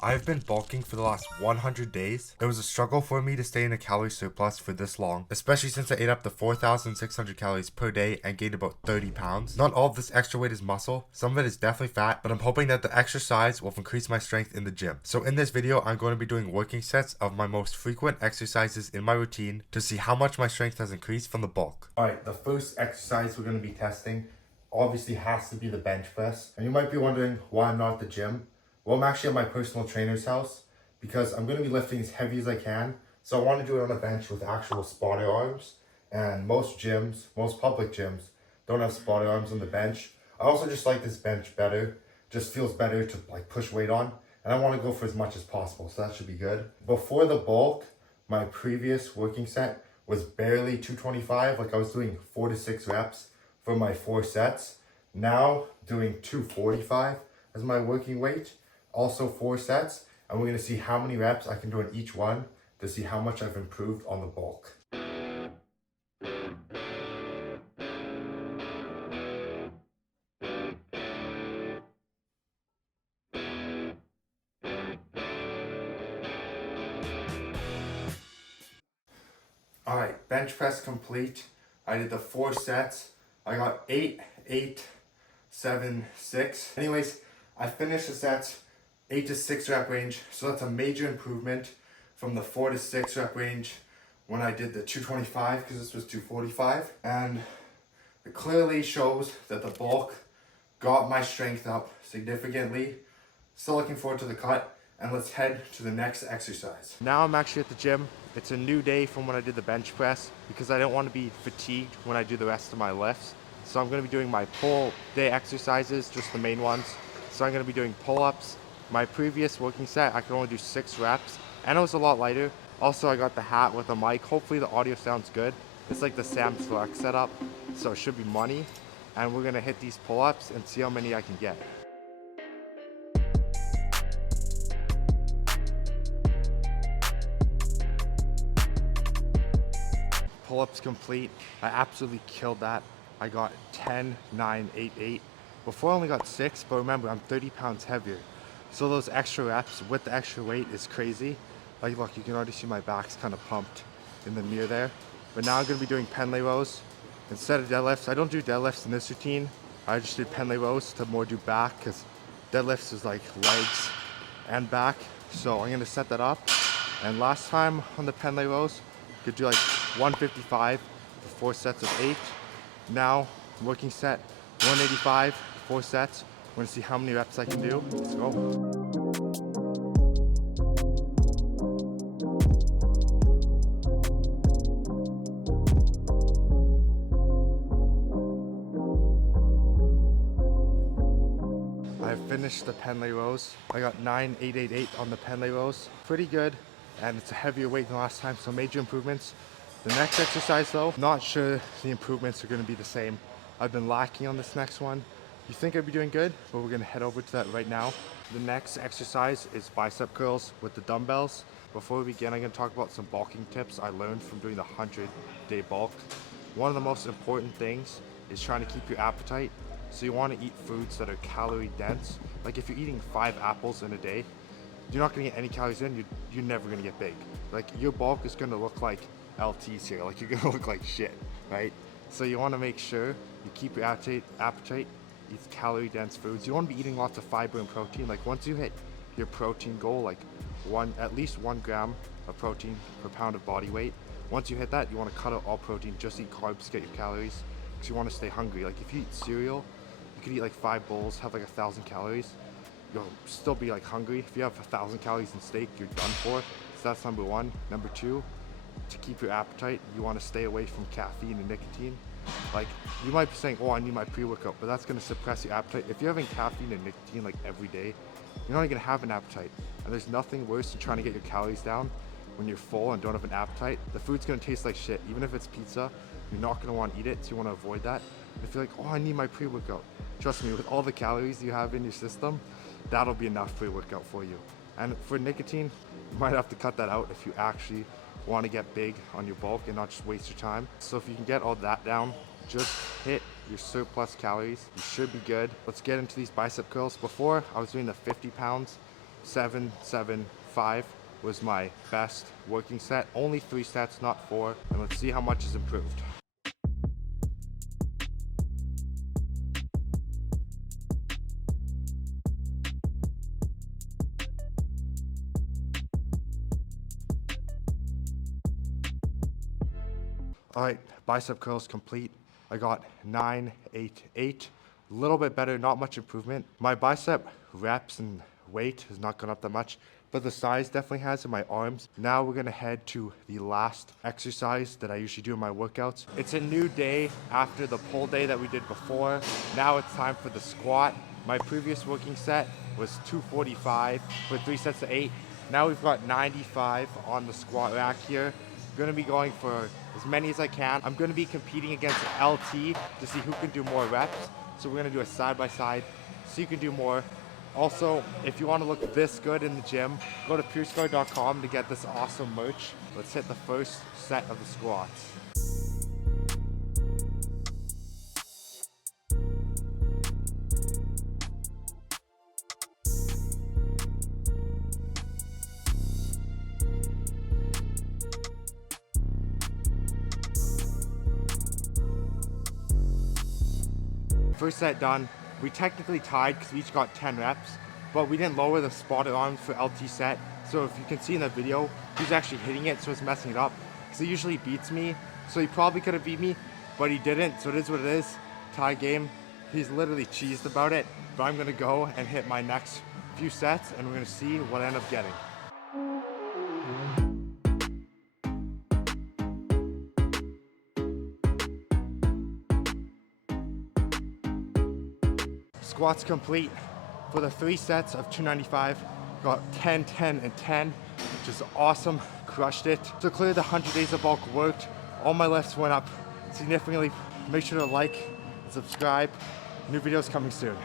I've been bulking for the last 100 days. It was a struggle for me to stay in a calorie surplus for this long, especially since I ate up to 4,600 calories per day and gained about 30 pounds. Not all of this extra weight is muscle, some of it is definitely fat, but I'm hoping that the exercise will increase my strength in the gym. So in this video, I'm going to be doing working sets of my most frequent exercises in my routine to see how much my strength has increased from the bulk. Alright, the first exercise we're going to be testing obviously has to be the bench press. And you might be wondering why I'm not at the gym. Well, I'm actually at my personal trainer's house because I'm going to be lifting as heavy as I can. So I want to do it on a bench with actual spotter arms. And most gyms, most public gyms, don't have spotter arms on the bench. I also just like this bench better. Just feels better to like push weight on. And I want to go for as much as possible, so that should be good. Before the bulk, my previous working set was barely 225. Like I was doing 4 to 6 reps for my 4 sets. Now doing 245 as my working weight. Also 4 sets, and we're going to see how many reps I can do in each one to see how much I've improved on the bulk. Alright, bench press complete. I did the 4 sets. I got 8, 8, 7, 6. Anyways, I finished the sets 8 to 6 rep range, so that's a major improvement from the 4 to 6 rep range when I did the 225, because this was 245. And it clearly shows that the bulk got my strength up significantly. Still looking forward to the cut, and let's head to the next exercise. Now I'm actually at the gym. It's a new day from when I did the bench press because I don't want to be fatigued when I do the rest of my lifts. So I'm going to be doing my pull day exercises, just the main ones. So I'm going to be doing pull-ups. My previous working set, I could only do 6 reps, and it was a lot lighter. Also, I got the hat with the mic. Hopefully the audio sounds good. It's like the Sam Select setup, so it should be money. And we're going to hit these pull-ups and see how many I can get. Pull-ups complete. I absolutely killed that. I got 10, 9, 8, 8. Before I only got 6, but remember, I'm 30 pounds heavier. So those extra reps with the extra weight is crazy. Like look, you can already see my back's kind of pumped in the mirror there. But now I'm gonna be doing Pendlay rows. Instead of deadlifts, I don't do deadlifts in this routine. I just did Pendlay rows to more do back because deadlifts is like legs and back. So I'm gonna set that up. And last time on the Pendlay rows, could do like 155 for 4 sets of 8. Now, working set 185, 4 sets. We're gonna see how many reps I can do. Let's go. I finished the Pendlay rows. I got 9,888 on the Pendlay rows. Pretty good, and it's a heavier weight than last time, so major improvements. The next exercise though, not sure the improvements are gonna be the same. I've been lacking on this next one. You think I'd be doing good, but we're gonna head over to that right now. The next exercise is bicep curls with the dumbbells. Before we begin, I'm gonna talk about some bulking tips I learned from doing the 100-day bulk. One of the most important things is trying to keep your appetite. So you want to eat foods that are calorie dense. Like if you're eating 5 apples in a day, you're not going to get any calories in, you're never going to get big. Like your bulk is going to look like LTs here, like you're going to look like shit, right? So you want to make sure you keep your appetite, eat calorie dense foods. You want to be eating lots of fiber and protein. Like once you hit your protein goal, like at least 1 gram of protein per pound of body weight. Once you hit that, you want to cut out all protein, just eat carbs to get your calories, because you want to stay hungry. Like if you eat cereal, you could eat like 5 bowls, have like 1,000 calories. You'll still be like hungry. If you have 1,000 calories in steak, you're done for. So that's number 1. Number 2, to keep your appetite, you want to stay away from caffeine and nicotine. Like you might be saying, oh, I need my pre-workout, but that's going to suppress your appetite. If you're having caffeine and nicotine like every day, you're not going to have an appetite. And there's nothing worse than trying to get your calories down when you're full and don't have an appetite. The food's going to taste like shit. Even if it's pizza, you're not going to want to eat it, so you want to avoid that. If you're like, oh, I need my pre-workout, trust me, with all the calories you have in your system, that'll be enough pre-workout for you. And for nicotine, you might have to cut that out if you actually want to get big on your bulk and not just waste your time. So if you can get all that down, just hit your surplus calories, you should be good. Let's get into these bicep curls. Before, I was doing the 50 pounds 775 was my best working set. Only 3 sets, not 4. And let's see how much is improved. All right, bicep curls complete. I got 988, a little bit better, not much improvement. My bicep reps and weight has not gone up that much, but the size definitely has in my arms. Now we're gonna head to the last exercise that I usually do in my workouts. It's a new day after the pull day that we did before. Now it's time for the squat. My previous working set was 245 with 3 sets of 8. Now we've got 95 on the squat rack here. Gonna be going for as many as I can. I'm gonna be competing against LT to see who can do more reps. So we're gonna do a side by side so you can do more. Also, if you wanna look this good in the gym, go to piercegard.com to get this awesome merch. Let's hit the first set of the squats. First set done. We technically tied because we each got 10 reps, but we didn't lower the spotted arms for LT set. So if you can see in the video, he's actually hitting it, so it's messing it up. Because he usually beats me, so he probably could have beat me, but he didn't, so it is what it is. Tie game. He's literally cheesed about it, but I'm gonna go and hit my next few sets, and we're gonna see what I end up getting. Squats complete. For the 3 sets of 295, got 10, 10, and 10, which is awesome. Crushed it. To clear the 100 days of bulk worked, all my lifts went up significantly. Make sure to like and subscribe. New videos coming soon.